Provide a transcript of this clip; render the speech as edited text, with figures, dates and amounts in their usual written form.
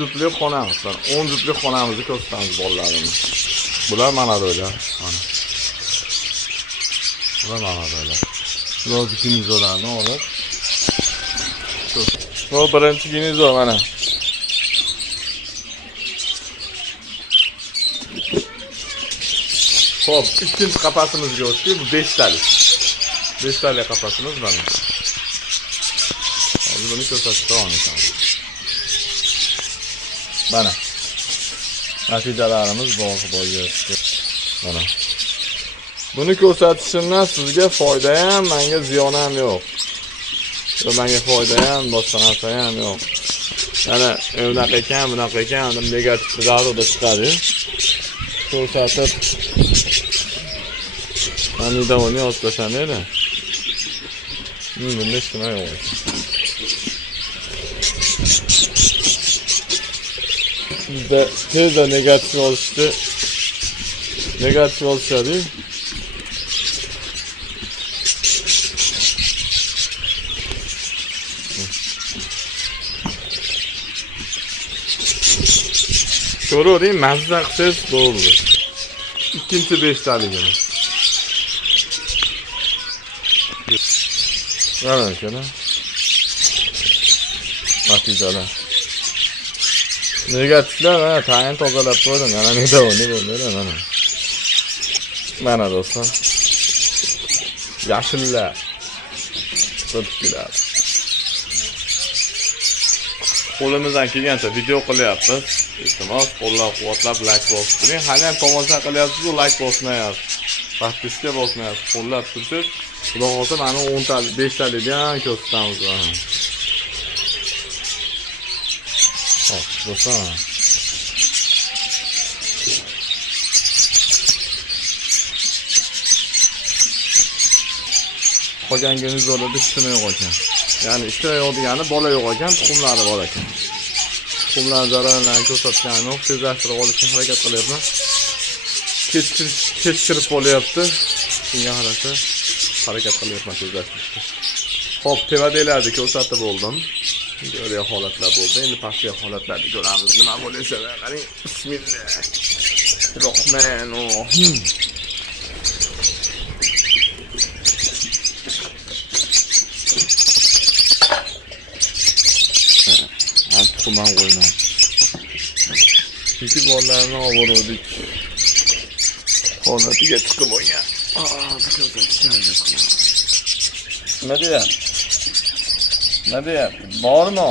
Juftlik xonamiz, 10 juftlik xonamizni ko'rsatamiz bolalarimiz. Bular mana böyle. Mana. Bular mana böyle. Bular ginizolarni olib. Bu birinchi ginizo mana. Xo'p, ikkinchi qapasimizga o'tdik. Bu 5 talik. 5 talik qapasimiz mana. Hozir buni ko'rsatib davom etamiz. Mana. Natijalarimiz bo'lyapti. Mana. Buni ko'rsatishimdan sizga foyda ham, menga ziyon ham yo'q. Menga foyda ham, boshqa narsa ham yo'q. Yana unaqa ekan, bunaqa ekan, negativ zarurda chiqadi. Ko'rsatib Anida onu yozib tashlamaydi. Bunda hech nima yo'q. Bizda tezda negativ olishdi. Negativ olishadi. Ko'rding, mazza qilsangiz bo'ldi. Ikkinchi 5 taligimiz. Mana shuna. Natijalar. Negatiflar mana tayin tozalab qo'ydim. Mana nedavoni bo'ldi mana. Mana do'stlar. Yashillar. So'tkilar. Qo'limizdan kelgancha video qilyapmiz. Iltimos, qo'llab-quvvatlab like bosib turing. Hali ham tomosha qilyapsiz, like bosmayapsiz. Podpiska bosmayapsiz. Qo'llab tursiz. Xudo xohlasa mana 10 talik, 5 talikni ham ko'rsatamiz. Hop, do'stlar. Qolgan genizolarda hech nima yo'q ekan. Ya'ni ishda yo'q degani bola yo'q ekan, tuxumlari bor ekan. Tuxumlar jarayonlarini ko'rsatganim yo'q, tezlashtirib olishga harakat qilyapman. Kechiktirib bo'lyapti. Shunga qarasa harakat qilyapman tezlashtirishga. Xo'p, tevadeklarni ko'rsatib bo'ldim. Videoda holatlar bo'ldi. Endi pastki holatlarni ko'ramiz. Nima bo'lsa qarang. Bismillahirrohmanirrohim. Tuxumdan qo'yman. Chunki bolalarni obordik. Holatiga chiqib olgan. Nima deyapti? Bormi?